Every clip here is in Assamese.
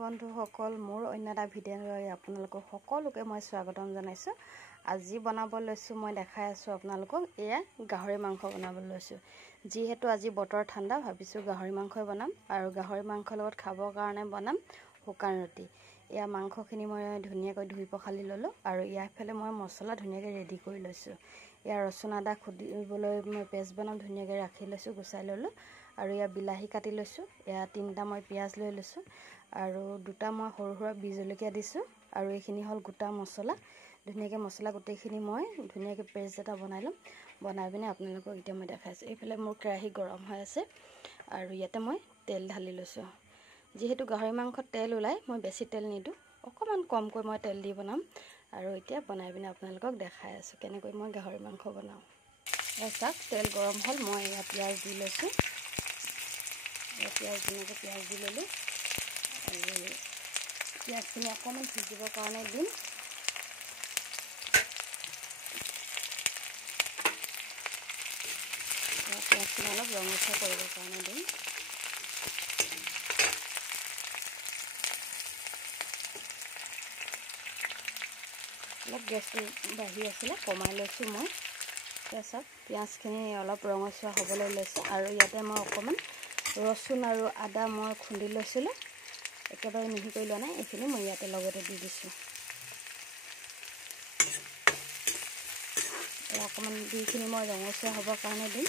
বন্ধুসকল মোৰ অন্য এটা ভিডিঅ'লৈ আপোনালোকক সকলোকে মই স্বাগতম জনাইছোঁ। আজি বনাব লৈছোঁ মই দেখাই আছোঁ আপোনালোকক এয়া গাহৰি মাংস বনাব লৈছোঁ। যিহেতু আজি বতৰ ঠাণ্ডা ভাবিছোঁ গাহৰি মাংসই বনাম আৰু গাহৰি মাংসৰ লগত খাবৰ কাৰণে বনাম শুকান ৰুটি। এয়া মাংসখিনি মই ধুনীয়াকৈ ধুই পখালি ল'লোঁ আৰু ইয়াৰফালে মই মছলা ধুনীয়াকৈ ৰেডি কৰি লৈছোঁ। এয়া ৰচুন আদা খুন্দিবলৈ মই পেষ্ট বনাম ধুনীয়াকৈ ৰাখি লৈছোঁ, গুচাই ল'লোঁ আৰু এয়া বিলাহী কাটি লৈছোঁ। এয়া 3টা মই পিঁয়াজ লৈ লৈছোঁ আৰু 2টা মই সৰু সৰু বি জলকীয়া দিছোঁ আৰু এইখিনি হ'ল গোটা মছলা। ধুনীয়াকৈ মছলা গোটেইখিনি মই ধুনীয়াকৈ পেষ্ট এটা বনাই ল'ম। বনাই পিনে আপোনালোকক এতিয়া মই দেখাইছোঁ। এইফালে মোৰ কেৰাহী গৰম হৈ আছে আৰু ইয়াতে মই তেল ঢালি লৈছোঁ। যিহেতু গাহৰি মাংসত তেল ওলায় মই বেছি তেল নিদিওঁ, অকণমান কমকৈ মই তেল দি বনাম আৰু এতিয়া বনাই পিনে আপোনালোকক দেখাই আছোঁ কেনেকৈ মই গাহৰি মাংস বনাওঁ। চাওক তেল গৰম হ'ল, মই এয়া পিঁয়াজ দি লৈছোঁ। ধুনীয়াকৈ পিঁয়াজ দি ল'লোঁ আৰু পিঁয়াজখিনি অকণমান সিজিবৰ কাৰণে দিম। পিঁয়াজখিনি অলপ ৰঙচুৱা কৰিবৰ কাৰণে দিম। অলপ গেছটো বাঢ়ি আছিলে, কমাই লৈছোঁ মই। চাওক পিঁয়াজখিনি অলপ ৰঙচুৱা হ'বলৈ লৈছোঁ আৰু ইয়াতে মই অকণমান ৰচুন আৰু আদা মই খুন্দি লৈছিলোঁ, একেবাৰে মিহি কৰি লোৱা নাই। এইখিনি মই ইয়াতে লগতে দি দিছোঁ। অকণমান দুইখিনি মই ৰঙচুৱা হ'বৰ কাৰণে দিম।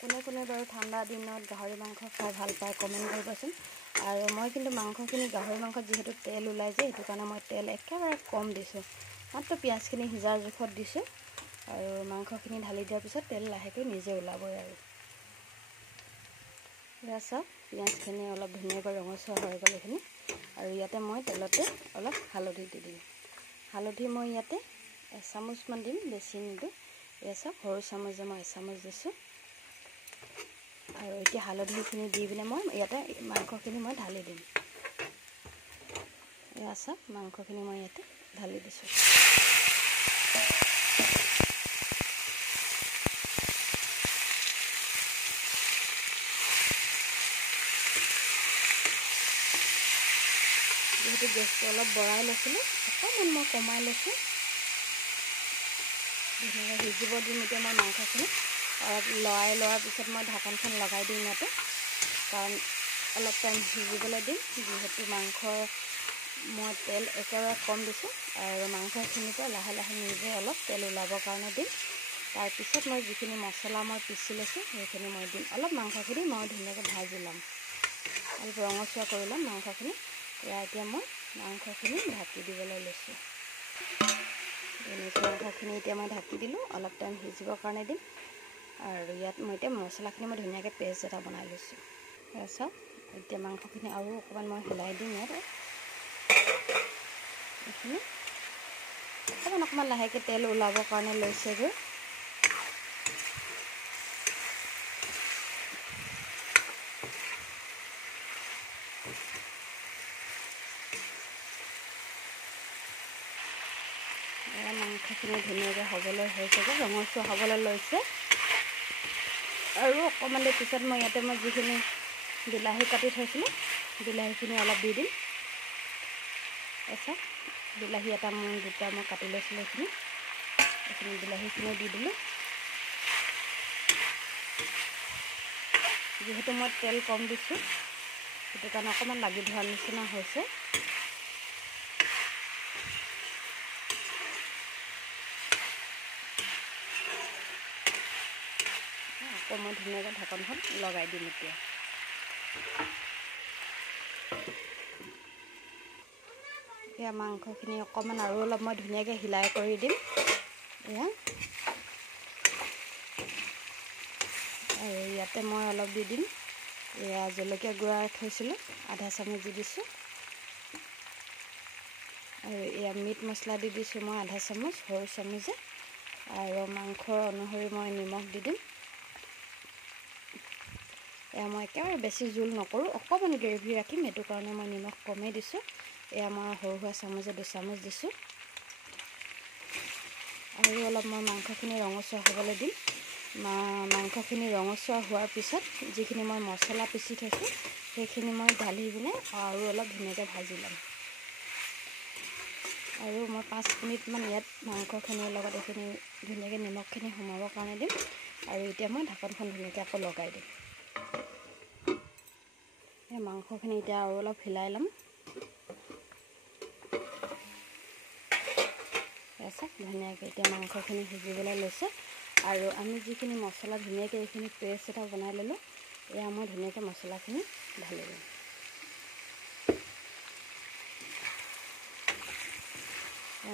কোনে কোনে বাৰু ঠাণ্ডা দিনত গাহৰি মাংস খাই ভাল পায় কমেণ্ট কৰিবচোন। আৰু মই কিন্তু মাংসখিনি গাহৰি মাংসত যিহেতু তেল ওলাই যায় সেইটো কাৰণে মই তেল একেবাৰে কম দিছোঁ, মাত্ৰ পিঁয়াজখিনি সিজাৰ জোখত দিছোঁ আৰু মাংসখিনি ঢালি দিয়াৰ পিছত তেল লাহেকৈ নিজে ওলাবই আৰু। এয়া চাওক পিঁয়াজখিনি অলপ ধুনীয়াকৈ ৰঙচুৱা হৈ গ'ল এইখিনি আৰু ইয়াতে মই তেলতে অলপ হালধি দি দিম। হালধি মই ইয়াতে 1 চামুচমান দিম, বেছি নিদিওঁ। এয়া চাওক সৰু চামুচে মই 1 চামুচ দিছোঁ আৰু এতিয়া হালধিখিনি দি পিনে মই ইয়াতে মাংসখিনি মই ঢালি দিম। এয়া চাওক মাংসখিনি মই ইয়াতে ঢালি দিছোঁ। যিহেতু গেছটো অলপ বঢ়াই লৈছিলোঁ, অকণমান মই কমাই লৈছোঁ। ধুনীয়াকৈ সিজিব দিম। এতিয়া মই মাংসখিনি অলপ লৰাই লোৱাৰ পিছত মই ঢাকনখন লগাই দিম ইয়াতে, কাৰণ অলপ টাইম সিজিবলৈ দিম। যিহেতু মাংসৰ মই তেল একেবাৰে কম দিছোঁ আৰু মাংসখিনিৰ পৰা লাহে লাহে নিজে অলপ তেল ওলাবৰ কাৰণে দিম। তাৰপিছত মই যিখিনি মছলা মই পিচি লৈছোঁ সেইখিনি মই দিম। অলপ মাংসখিনি মই ধুনীয়াকৈ ভাজি ল'ম, অলপ ৰঙচুৱা কৰি ল'ম মাংসখিনি। এতিয়া মই মাংসখিনি ঢাকি দিবলৈ লৈছোঁ। মাংসখিনি এতিয়া মই ঢাকি দিলোঁ, অলপ টাইম সিজিবৰ কাৰণে দিম আৰু ইয়াত মই এতিয়া মছলাখিনি মই ধুনীয়াকৈ পেষ্ট এটা বনাই লৈছোঁ। চাওক এতিয়া মাংসখিনি আৰু অকণমান মই হিলাই দিম। ইয়াত এইখিনি অকণমান লাহেকৈ তেল ওলাবৰ কাৰণে লৈছেগৈ। মাংসখিনি ধুনীয়াকৈ হ'বলৈ হৈছেগৈ, ৰঙচুৱা হ'বলৈ লৈছে আৰু অকণমান দেৰি পিছত মই ইয়াতে মই যিখিনি বিলাহী কাটি থৈছিলোঁ বিলাহীখিনি অলপ দি দিম। চাওক বিলাহী এটা মই 2টা মই কাটি লৈছিলোঁ, এইখিনি বিলাহীখিনি দি দিলোঁ। যিহেতু মই তেল কম দিছোঁ সেইটো কাৰণে অকণমান লাগি ধৰাৰ নিচিনা হৈছে। আকৌ মই ধুনীয়াকৈ ঢাকনখন লগাই দিম। এতিয়া এয়া মাংসখিনি অকণমান আৰু অলপ মই ধুনীয়াকৈ হিলাই কৰি দিম। এয়া আৰু ইয়াতে মই অলপ দি দিম এয়া জলকীয়া গুড়া থৈছিলোঁ, আধা চামুচ দি দিছোঁ আৰু এয়া মিট মছলা দি দিছোঁ মই আধা চামুচ, সৰু চামুচে, আৰু মাংসৰ অনুসৰি মই নিমখ দি দিম। এয়া মই একেবাৰে বেছি জোল নকৰোঁ, অকণমান গ্ৰেভি ৰাখিম, সেইটো কাৰণে মই নিমখ কমেই দিছোঁ। এয়া মই সৰু সুৰা চামুচে 2 চামুচ দিছোঁ আৰু অলপ মই মাংসখিনি ৰঙচুৱা হ'বলৈ দিম। মাংসখিনি ৰঙচুৱা হোৱাৰ পিছত যিখিনি মই মছলা পিচি থৈছোঁ সেইখিনি মই ঢালি পিনে আৰু অলপ ধুনীয়াকৈ ভাজি ল'ম। আৰু মই 5 মিনিটমান ইয়াত মাংসখিনিৰ লগত এইখিনি ধুনীয়াকৈ নিমখখিনি সোমাবৰ কাৰণে দিম। আৰু এতিয়া মই ঢাকনখন ধুনীয়াকৈ আকৌ লগাই দিম। এই মাংসখিনি এতিয়া আৰু অলপ হিলাই ল'ম। চাওক ধুনীয়াকৈ এতিয়া মাংসখিনি সিজিবলৈ লৈছে। আৰু আমি যিখিনি মছলা ধুনীয়াকৈ এইখিনি পেষ্ট এটা বনাই ল'লোঁ, এয়া মই ধুনীয়াকৈ মছলাখিনি ঢালি দিম।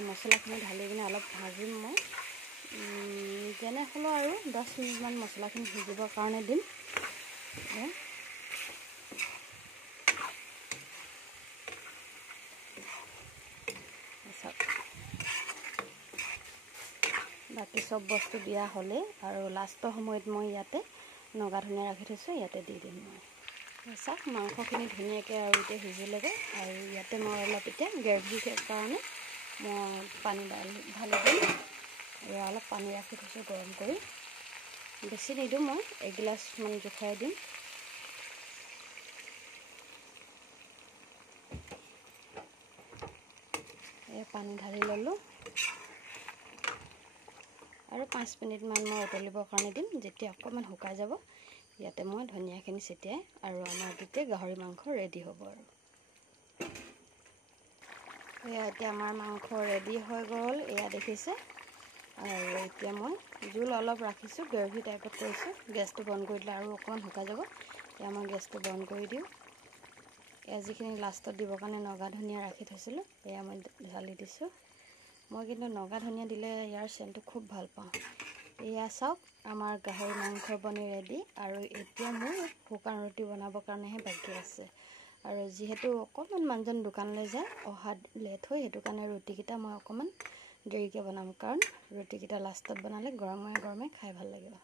মছলাখিনি ঢালি কিনে অলপ ভাজিম মই, যেনে হ'লেও আৰু 10 মিনিটমান মছলাখিনি সিজিবৰ কাৰণে দিম। বাকী চব বস্তু দিয়া হ'লে আৰু লাষ্টৰ সময়ত মই ইয়াতে নগা ধনিয়া ৰাখি থৈছোঁ, ইয়াতে দি দিম মই। চাওক মাংসখিনি ধুনীয়াকৈ আৰু এতিয়া সিজিলেগৈ। আৰু ইয়াতে মই অলপ এতিয়া গ্ৰেভিৰ কাৰণে মই পানী ঢালি দিম। আৰু অলপ পানী ৰাখি থৈছোঁ গৰম কৰি, বেছি নিদিওঁ, মই 1 গিলাচমান জোখাই দিম। পানী ঢালি ল'লোঁ আৰু 5 মিনিটমান মই উতলিবৰ কাৰণে দিম। যেতিয়া অকণমান শুকাই যাব, ইয়াতে মই ধনিয়াখিনি ছটিয়াই আৰু আমাৰ তেতিয়া গাহৰি মাংস ৰেডি হ'ব। আৰু এয়া এতিয়া আমাৰ মাংস ৰেডি হৈ গ'ল, এয়া দেখিছে। আৰু এতিয়া মই জোল অলপ ৰাখিছোঁ, গ্ৰেভি টাইপত কৰিছোঁ। গেছটো বন্ধ কৰি দিলে আৰু অকণমান শুকাই যাব। এতিয়া মই গেছটো বন্ধ কৰি দিওঁ। এয়া যিখিনি লাষ্টত দিবৰ কাৰণে নগা ধনিয়া ৰাখি থৈছিলোঁ, এয়া মই ঢালি দিছোঁ। মই কিন্তু নগা ধনিয়া দিলে ইয়াৰ চেণ্টটো খুব ভাল পাওঁ। এয়া চাওক আমাৰ গাহৰি মাংস বনি ৰেডি। আৰু এতিয়া মোৰ শুকান ৰুটি বনাবৰ কাৰণেহে বাকী আছে। আৰু যিহেতু অকণমান মানুহজন দোকানলৈ যায়, অহা লেট হয়, সেইটো কাৰণে ৰুটিকেইটা মই অকণমান দেৰিকৈ বনাম, কাৰণ ৰুটিকেইটা লাষ্টত বনালে গৰমে গৰমে খাই ভাল লাগিব।